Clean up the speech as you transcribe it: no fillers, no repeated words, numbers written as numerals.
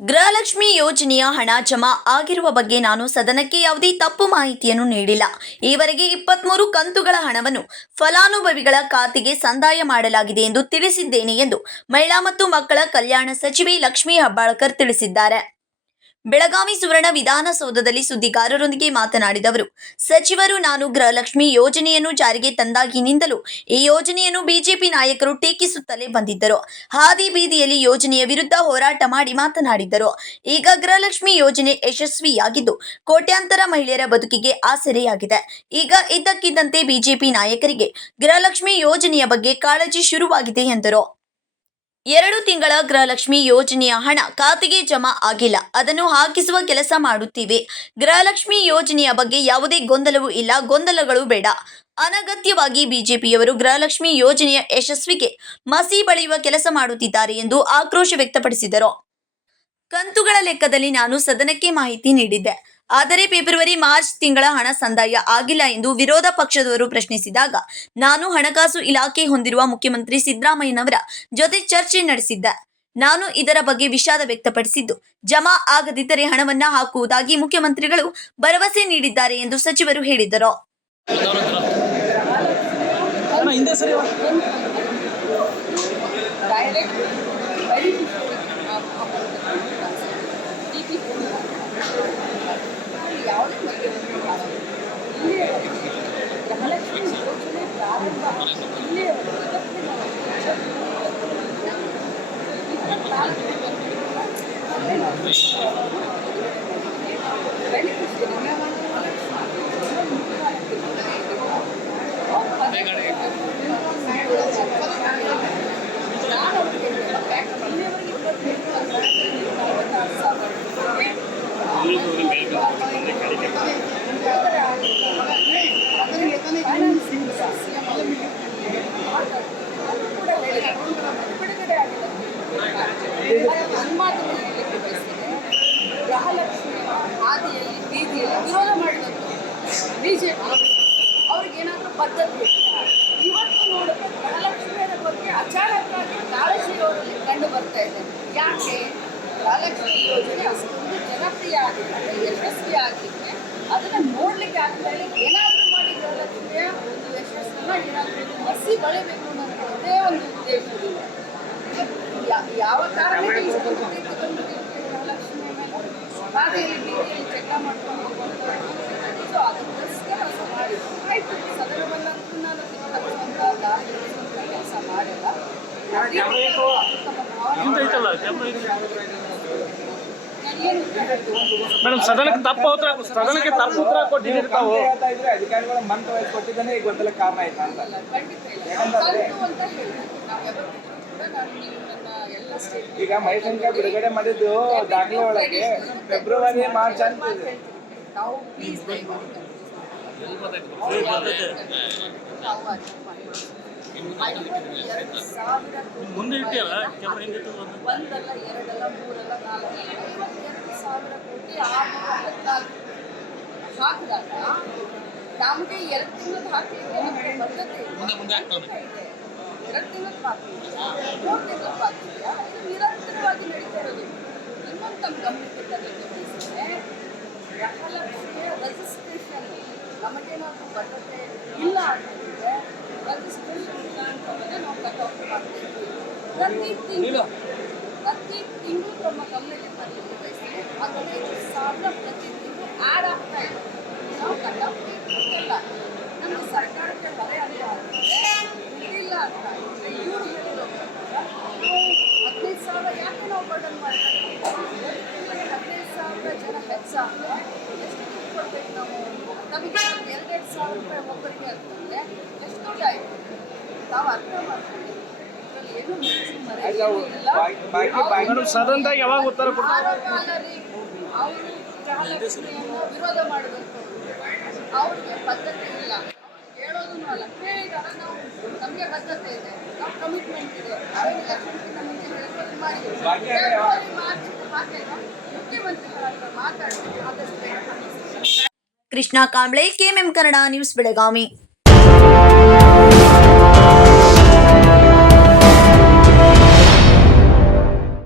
ಗೃಹಲಕ್ಷ್ಮಿ ಯೋಜನೆಯ ಹಣ ಜಮಾ ಆಗಿರುವ ಬಗ್ಗೆ ನಾನು ಸದನಕ್ಕೆ ಯಾವುದೇ ತಪ್ಪು ಮಾಹಿತಿಯನ್ನು ನೀಡಿಲ್ಲ. ಈವರೆಗೆ 23 ಕಂತುಗಳ ಹಣವನ್ನು ಫಲಾನುಭವಿಗಳ ಖಾತೆಗೆ ಸಂದಾಯ ಮಾಡಲಾಗಿದೆ ಎಂದು ತಿಳಿಸಿದ್ದೇನೆ ಎಂದು ಮಹಿಳಾ ಮತ್ತು ಮಕ್ಕಳ ಕಲ್ಯಾಣ ಸಚಿವೆ ಲಕ್ಷ್ಮೀ ಹೆಬ್ಬಾಳ್ಕರ್ ತಿಳಿಸಿದ್ದಾರೆ. ಬೆಳಗಾವಿ ಸುವರ್ಣ ವಿಧಾನಸೌಧದಲ್ಲಿ ಸುದ್ದಿಗಾರರೊಂದಿಗೆ ಮಾತನಾಡಿದ ಅವರು, ಸಚಿವರು ನಾನು ಗೃಹಲಕ್ಷ್ಮಿ ಯೋಜನೆಯನ್ನು ಜಾರಿಗೆ ತಂದಾಗಿನಿಂದಲೂ ಈ ಯೋಜನೆಯನ್ನು ಬಿಜೆಪಿ ನಾಯಕರು ಟೀಕಿಸುತ್ತಲೇ ಬಂದಿದ್ದರು. ಹಾದಿ ಬೀದಿಯಲ್ಲಿ ಯೋಜನೆಯ ವಿರುದ್ಧ ಹೋರಾಟ ಮಾಡಿ ಮಾತನಾಡಿದ್ದರು. ಈಗ ಗೃಹಲಕ್ಷ್ಮಿ ಯೋಜನೆ ಯಶಸ್ವಿಯಾಗಿದ್ದು ಕೋಟ್ಯಾಂತರ ಮಹಿಳೆಯರ ಬದುಕಿಗೆ ಆಸರೆಯಾಗಿದೆ. ಈಗ ಇದ್ದಕ್ಕಿದ್ದಂತೆ ಬಿಜೆಪಿ ನಾಯಕರಿಗೆ ಗೃಹಲಕ್ಷ್ಮಿ ಯೋಜನೆಯ ಬಗ್ಗೆ ಕಾಳಜಿ ಶುರುವಾಗಿದೆ ಎಂದರು. 2 ತಿಂಗಳ ಗೃಹಲಕ್ಷ್ಮಿ ಯೋಜನೆಯ ಹಣ ಖಾತೆಗೆ ಜಮಾ ಆಗಿಲ್ಲ. ಅದನ್ನು ಹಾಕಿಸುವ ಕೆಲಸ ಮಾಡುತ್ತೀವಿ. ಗೃಹಲಕ್ಷ್ಮಿ ಯೋಜನೆಯ ಬಗ್ಗೆ ಯಾವುದೇ ಗೊಂದಲವೂ ಇಲ್ಲ. ಗೊಂದಲಗಳು ಬೇಡ. ಅನಗತ್ಯವಾಗಿ ಬಿಜೆಪಿಯವರು ಗೃಹಲಕ್ಷ್ಮಿ ಯೋಜನೆಯ ಯಶಸ್ವಿಗೆ ಮಸಿ ಬಳಿಯುವ ಕೆಲಸ ಮಾಡುತ್ತಿದ್ದಾರೆ ಎಂದು ಆಕ್ರೋಶ ವ್ಯಕ್ತಪಡಿಸಿದರು. ಕಂತುಗಳ ಲೆಕ್ಕದಲ್ಲಿ ನಾನು ಸದನಕ್ಕೆ ಮಾಹಿತಿ ನೀಡಿದ್ದೆ. ಆದರೆ ಫೆಬ್ರವರಿ ಮಾರ್ಚ್ ತಿಂಗಳ ಹಣ ಸಂದಾಯ ಆಗಿಲ್ಲ ಎಂದು ವಿರೋಧ ಪಕ್ಷದವರು ಪ್ರಶ್ನಿಸಿದಾಗ ನಾನು ಹಣಕಾಸು ಇಲಾಖೆ ಹೊಂದಿರುವ ಮುಖ್ಯಮಂತ್ರಿ ಸಿದ್ದರಾಮಯ್ಯನವರ ಜೊತೆ ಚರ್ಚೆ ನಡೆಸಿದ್ದೆ. ನಾನು ಇದರ ಬಗ್ಗೆ ವಿಷಾದ ವ್ಯಕ್ತಪಡಿಸಿದ್ದು, ಜಮಾ ಆಗದಿದ್ದರೆ ಹಣವನ್ನ ಹಾಕುವುದಾಗಿ ಮುಖ್ಯಮಂತ್ರಿಗಳು ಭರವಸೆ ನೀಡಿದ್ದಾರೆ ಎಂದು ಸಚಿವರು ಹೇಳಿದರು. ಗೃಹಲಕ್ಷ್ಮಿ ಹಾದಿಯಲ್ಲಿ ಬೀದಿಯಲ್ಲಿ ವಿರೋಧ ಮಾಡಿದಂಥ ಬಿಜೆಪಿ ಅವ್ರಿಗೇನಾದರೂ ಪದ್ಧತಿ ಇವತ್ತು ನೋಡಿದ್ರೆ ಗೃಹಲಕ್ಷ್ಮಿಯರ ಬಗ್ಗೆ ಅಚಾನಕ್ಕಾಗಿ ಕಾಳಜಿ ಅವರಲ್ಲಿ ಕಂಡು ಬರ್ತಾ ಇದೆ. ಯಾಕೆ ಗೃಹಲಕ್ಷ್ಮಿ ಯೋಜನೆ ಅಷ್ಟೊಂದು ಜನಪ್ರಿಯ ಆಗಿದ್ರೆ ಯಶಸ್ವಿ ಆಗಿದ್ರೆ ಅದನ್ನು ನೋಡ್ಲಿಕ್ಕೆ ಆಗ್ತಾಯಿಲ್ಲ. ಏನಾದರೂ ಮಾಡಿ ಗೃಹಲಕ್ಷ್ಮಿಯ ಒಂದು ಯಶಸ್ಸನ್ನು ಏನಾದರೂ ಮಸಿ ಬಳಿಬೇಕು ಅನ್ನೋ ಒಂದೇ ಒಂದು ಉದ್ದೇಶವಿಲ್ಲ. ಯಾವ ಕಾರಣಕ್ಕೆ ಇಷ್ಟೊಂದು ಪ್ರೀತಿ ಬಂದಿದೆ ಗೃಹಲಕ್ಷ್ಮಿ ಮೇಲೆ ಹಾದಿಯಲ್ಲಿ ಬೀದಿಯಲ್ಲಿ ಚೆಕ್ಕ ಮಾಡ್ಕೊಂಡು ಹೋಗುವಂಥದ್ದು ಅದಕ್ಕೋಸ್ಕರ ಮಾಡಿ ಆಯಿತು. ಸದನವನ್ನಂತೂ ನಾನು ತಿಳ್ಕೊಳ್ಳುವಂಥ ದಾರಿ ಕೆಲಸ ಮಾಡಿಲ್ಲ. ಮೇಡಮ್ ಸದನಕ್ಕೆ ತಪ್ಪು ಉತ್ತರ ಕೊಟ್ಟಿದ್ದೀರಿ ತಾವು. ಅಧಿಕಾರಿಗಳ ಮಂತ್ರ ಕೊಟ್ಟಿದ್ದಾನೆ ಈಗ ಗೊಂದಲಕ್ಕೆ ಕಾರಣ ಆಯ್ತಾ ಅಂತ. ಈಗ ಮೈಸಂಖ್ಯೆ ಬಿಡುಗಡೆ ಮಾಡಿದ್ದು ದಾಖಲೆ ಒಳಗೆ ಫೆಬ್ರವರಿ ಮಾರ್ಚ್ ಅಂತ ಇದೆ. ಮುಂದೆ ಇಟ್ಟಿಯಲ್ಲ ಒಂದಲ್ಲ ಎರಡಲ್ಲ ಮೂರಲ್ಲ 4 52,000 ಕೋಟಿ ಹಾಕಿದಾಗ ನಮಗೆ 2 ತಿಂಗಳು ಹಾಕಲಿಕ್ಕೆ ನಮಗೆ ಬದ್ಧತೆ ಇದೆ. 2 ತಿಂಗಳು ಹಾಕಿಲ್ಲ, 3 ತಿಂಗಳು ಹಾಕಿಲ್ಲ. ಇದು ನಿರಂತರವಾಗಿ ನಡೀತಾ ಇರೋದು. ಇನ್ನೊಂದು ತಮ್ಮ ಗಮನಕ್ಕೆ ತರಲಿಕ್ಕೆ ಬಯಸಿದ್ರೆ ಗೃಹಲಕ್ಷ್ಮಿಯ ರಿಜಿಸ್ಟ್ರೇಷನ್ ನಮಗೇನಾದರೂ ಬದ್ಧತೆ ಇಲ್ಲ ಅಂತಂದರೆ ರಿಜಿಸ್ಟ್ರೇಷನ್ ಇಲ್ಲ ಅಂತಂದರೆ ನಾವು ಕಟ್ಆಫ್ ಮಾಡ್ತೀವಿ. ಪ್ರತಿ ತಿಂಗಳು ತಮ್ಮ ಗಮನಕ್ಕೆ ತರಲಿಕ್ಕೆ ಬಯಸಿದ್ರೆ 15,000 ಪ್ರತಿ ತಿಂಗಳು ಆ್ಯಡ್ ಆಗ್ತಾ ಇದೆ. ನಾವು ಕಟ್ಆಫ್ ಇಲ್ಲ ನಮ್ಮ ಸರ್ಕಾರಕ್ಕೆ ಹೊರೆ ಅಂತ ಆದರೆ ಇಲ್ಲ ಅಂತ ಇವರು ಹೇಳಿರೋ ನಾವು 15,000 ಯಾಕೆ ನಾವು ಬರ್ಡನ್ ಮಾಡ್ತೀವಿ? 15,000 ಜನ ಹೆಚ್ಚಾದರೆ ಎಷ್ಟು ದುಡ್ಡು ಕೊಡ್ಬೇಕು ನಾವು? ನಮಗೆ 2,000 ರೂಪಾಯಿ ಒಬ್ಬರಿಗೆ ಅಂತಂದರೆ ಎಷ್ಟು ದುಡ್ಡು ಆಯಿತು? ನಾವು ಅರ್ಥ ಮಾಡ್ತೀವಿ. ಇದರಲ್ಲಿ ಏನು ಮುಚ್ಚು ಮರೆ ಸದನದಾಗ ಯಾವಾಗ ಉತ್ತರ ಆರೋಗ್ಯ ಅವರು ಗೃಹಲಕ್ಷ್ಮಿಯನ್ನು ವಿರೋಧ ಮಾಡಿದಂಥವ್ರು ಅವ್ರಿಗೆ ಬದ್ಧತೆ ಇಲ್ಲ. ಹೇಳೋದೂ ಅಲ್ಲ, ಹೇಳಿದಾಗ ನಾವು ನಮಗೆ ಬದ್ಧತೆ ಇದೆ, ನಾವು ಕಮಿಟ್ಮೆಂಟ್ ಇದೆ. ನಾವೇನು ಎಲೆಕ್ಷನ್ಗಿಂತ ಮುಂಚೆ ಹೇಳಿದ್ರು ಮಾಡಿದ್ದೀವಿ. ಫೆಬ್ರವರಿ ಮಾರ್ಚ್ ಹಾಕಿಲ್ಲ ಮುಖ್ಯಮಂತ್ರಿಗಳ ಹತ್ರ ಮಾತಾಡಿ ಆದಷ್ಟು. Krishna Kamble, KMM Kannada news, Belagavi.